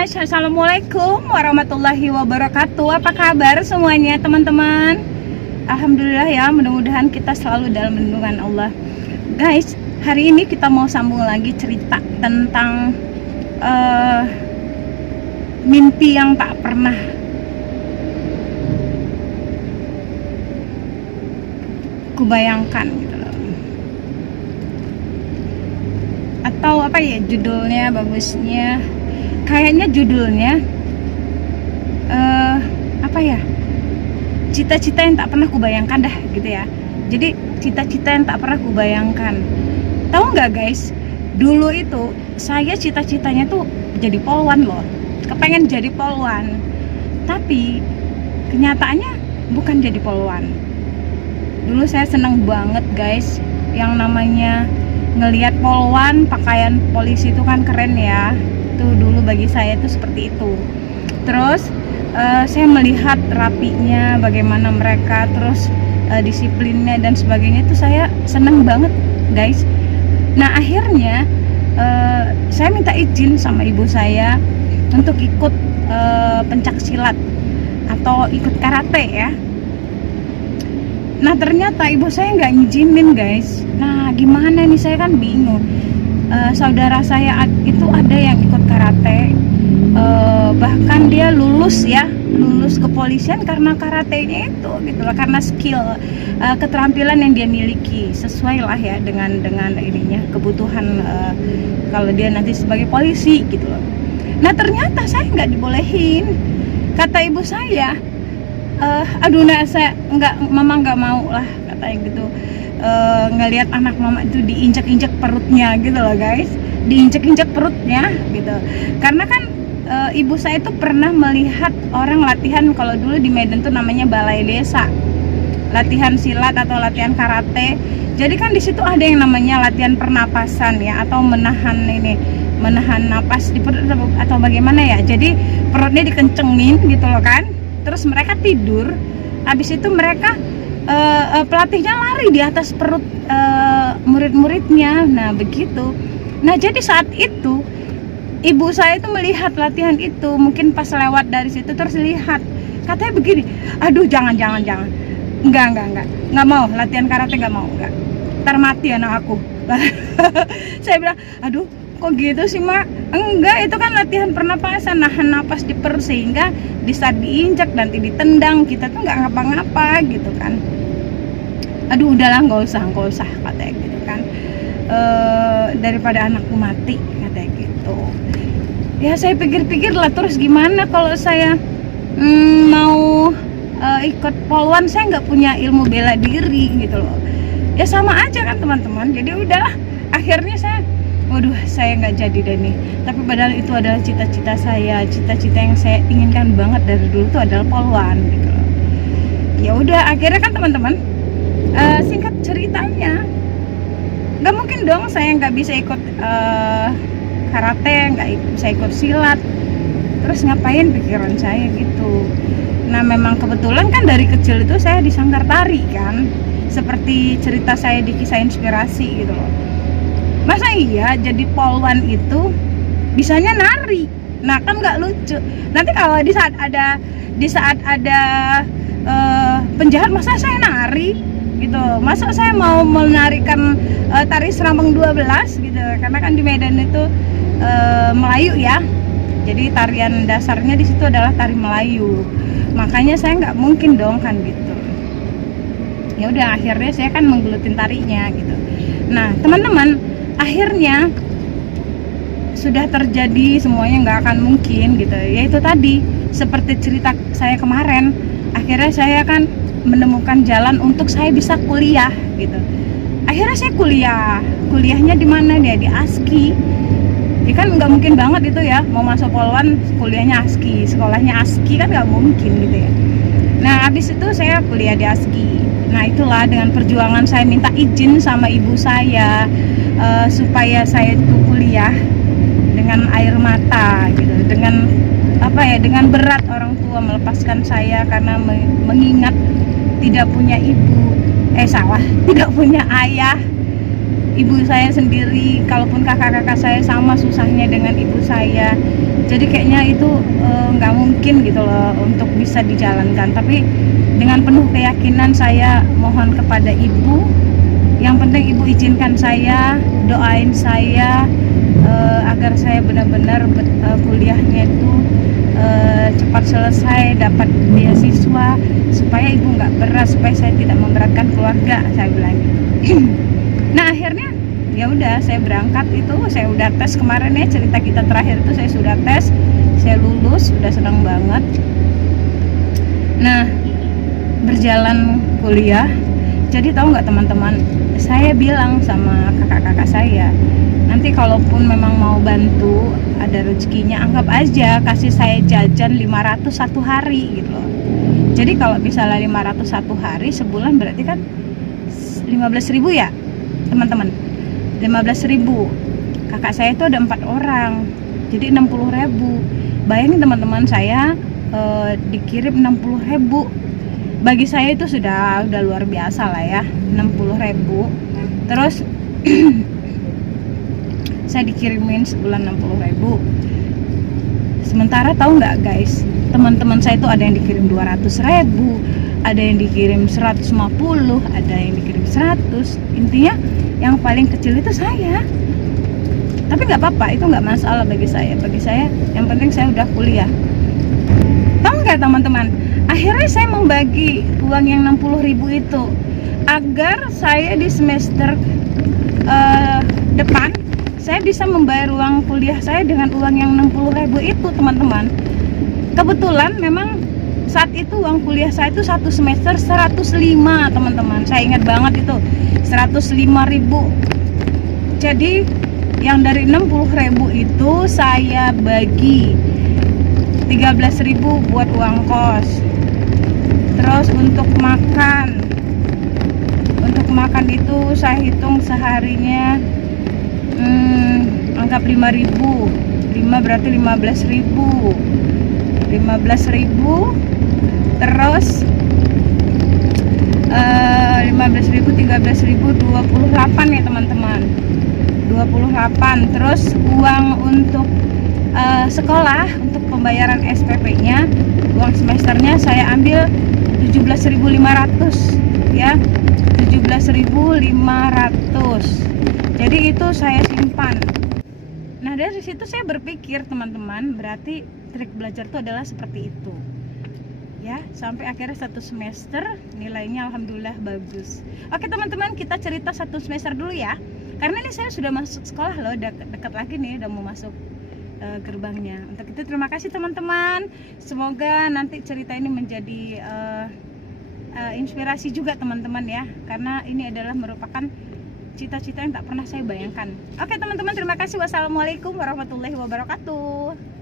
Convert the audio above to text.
guys, assalamualaikum warahmatullahi wabarakatuh. Apa kabar semuanya teman-teman? Alhamdulillah ya, mudah-mudahan kita selalu dalam lindungan Allah. Guys, hari ini kita mau sambung lagi cerita tentang mimpi yang tak pernah kubayangkan gitu loh. Atau apa ya judulnya, bagusnya kayaknya judulnya apa ya, cita-cita yang tak pernah kubayangkan dah gitu ya. Jadi cita-cita yang tak pernah kubayangkan. Tahu nggak guys, dulu itu saya cita-citanya tuh jadi polwan loh, kepengen jadi polwan. Tapi kenyataannya bukan jadi polwan. Dulu saya seneng banget guys, yang namanya ngelihat polwan pakaian polisi itu kan keren ya. Itu dulu bagi saya itu seperti itu. Terus saya melihat rapinya bagaimana mereka, terus disiplinnya dan sebagainya, itu saya seneng banget guys. Nah akhirnya saya minta izin sama ibu saya untuk ikut pencak silat atau ikut karate ya. Nah ternyata ibu saya nggak ngizinin guys. Nah gimana nih, saya kan bingung. Saudara saya itu ada yang ikut karate, bahkan dia lulus kepolisian karena karatenya itu gitu lah, karena skill, keterampilan yang dia miliki sesuai lah ya dengan ininya, kebutuhan kalau dia nanti sebagai polisi gitu loh. Nah ternyata saya nggak dibolehin. Kata ibu saya, aduh nah saya mama nggak mau lah katanya gitu. Ngelihat anak mama itu diinjak-injak perutnya gitu loh guys, diinjak-injak perutnya gitu. Karena kan ibu saya itu pernah melihat orang latihan, kalau dulu di Medan tuh namanya balai desa, latihan silat atau latihan karate. Jadi kan di situ ada yang namanya latihan pernapasan ya, atau menahan napas di perut atau bagaimana ya. Jadi perutnya dikencengin gitu loh kan, terus mereka tidur, habis itu mereka pelatihnya lari di atas perut murid-muridnya. Nah begitu. Nah jadi saat itu ibu saya itu melihat latihan itu, mungkin pas lewat dari situ terus lihat, katanya begini, aduh jangan enggak mau latihan karate, enggak mau, enggak, ntar mati anak aku. Saya bilang aduh kok gitu sih mak, enggak, itu kan latihan pernapasan, nahan napas di perut, sehingga di saat diinjak nanti ditendang kita tuh nggak ngapa-ngapa gitu kan. Aduh udahlah nggak usah katanya gitu kan, daripada anakku mati katanya gitu. Ya saya pikir-pikir lah, terus gimana kalau saya mau ikut polwan, saya nggak punya ilmu bela diri gitu loh. Ya sama aja kan teman-teman. Jadi udahlah, akhirnya saya nggak jadi deh nih. Tapi padahal itu adalah cita-cita saya, cita-cita yang saya inginkan banget dari dulu tuh adalah polwan gitu loh. Ya udah akhirnya kan teman-teman, singkat ceritanya, nggak mungkin dong saya nggak bisa ikut karate, nggak bisa ikut silat. Terus ngapain pikiran saya gitu. Nah memang kebetulan kan dari kecil itu saya di Sanggar Tari kan, seperti cerita saya di Kisah Inspirasi gitu loh. Masa iya jadi polwan itu bisanya nari? Nah kan nggak lucu. Nanti kalau di saat ada penjahat, masa saya nari gitu? Masa saya mau menarikan tari Serambang 12 gitu? Karena kan di Medan itu Melayu ya. Jadi tarian dasarnya di situ adalah tari Melayu. Makanya saya nggak mungkin dong kan gitu. Ya udah akhirnya saya kan menggelutin tarinya gitu. Nah teman-teman, akhirnya sudah terjadi semuanya nggak akan mungkin gitu. Yaitu tadi seperti cerita saya kemarin, akhirnya saya kan menemukan jalan untuk saya bisa kuliah gitu. Akhirnya saya kuliahnya di mana dia? Di ASKI. Ya kan nggak mungkin banget itu ya, mau masuk polwan kuliahnya ASKI, sekolahnya ASKI kan nggak mungkin gitu ya. Nah habis itu saya kuliah di ASKI. Nah itulah dengan perjuangan saya minta izin sama ibu saya supaya saya itu kuliah dengan air mata gitu, dengan dengan berat orang tua melepaskan saya karena mengingat tidak punya tidak punya ayah. ibu saya sendiri, kalaupun kakak-kakak saya sama susahnya dengan ibu saya. Jadi kayaknya itu nggak mungkin gitu loh untuk bisa dijalankan. Tapi dengan penuh keyakinan saya mohon kepada ibu, yang penting ibu izinkan saya, doain saya agar saya benar-benar kuliahnya itu cepat selesai, dapat beasiswa, supaya ibu nggak berat, supaya saya tidak memberatkan keluarga, saya bilang. Nah akhirnya ya udah saya berangkat itu, saya udah tes kemarin ya, cerita kita terakhir itu saya sudah tes, saya lulus, udah senang banget. Nah berjalan kuliah, jadi tahu nggak teman-teman, saya bilang sama kakak-kakak saya, nanti kalaupun memang mau bantu ada rezekinya, anggap aja kasih saya jajan 500 satu hari gitu loh. Jadi kalau misalnya 500 satu hari, sebulan berarti kan 15.000 ya teman-teman, 15.000. Kakak saya itu ada 4 orang, jadi 60.000. Bayangin teman-teman, saya dikirim 60.000. Bagi saya itu sudah luar biasa lah ya, 60.000. Terus saya dikirimin sebulan 60.000. Sementara tahu nggak guys, teman-teman saya itu ada yang dikirim 200.000, ada yang dikirim 150, ada yang dikirim 100. Intinya yang paling kecil itu saya. Tapi nggak apa-apa, itu nggak masalah bagi saya. Bagi saya yang penting saya udah kuliah. Tahu nggak teman-teman, akhirnya saya membagi uang yang 60.000 itu agar saya di semester depan saya bisa membayar uang kuliah saya dengan uang yang 60.000 itu teman-teman. Kebetulan memang saat itu uang kuliah saya itu satu semester 105 teman-teman, saya ingat banget itu 105.000. Jadi yang dari 60.000 itu saya bagi 13.000 buat uang kos. Terus untuk makan itu saya hitung seharinya anggap 5.000. 5 berarti 15.000. Terus 15.000, 13.000, 28 ya teman-teman, 28. Terus uang untuk sekolah, untuk pembayaran SPP-nya, uang semesternya saya ambil 17.500 ya, 17.500. Jadi itu saya simpan. Nah dari situ saya berpikir teman-teman, berarti trik belajar itu adalah seperti itu ya, sampai akhirnya satu semester nilainya alhamdulillah bagus. Oke teman-teman, kita cerita satu semester dulu ya, karena ini saya sudah masuk sekolah loh, dekat lagi nih, udah mau masuk gerbangnya. Untuk itu terima kasih teman-teman, semoga nanti cerita ini menjadi inspirasi juga teman-teman ya, karena ini adalah merupakan cita-cita yang tak pernah saya bayangkan. Oke teman-teman, terima kasih. Wassalamualaikum warahmatullahi wabarakatuh.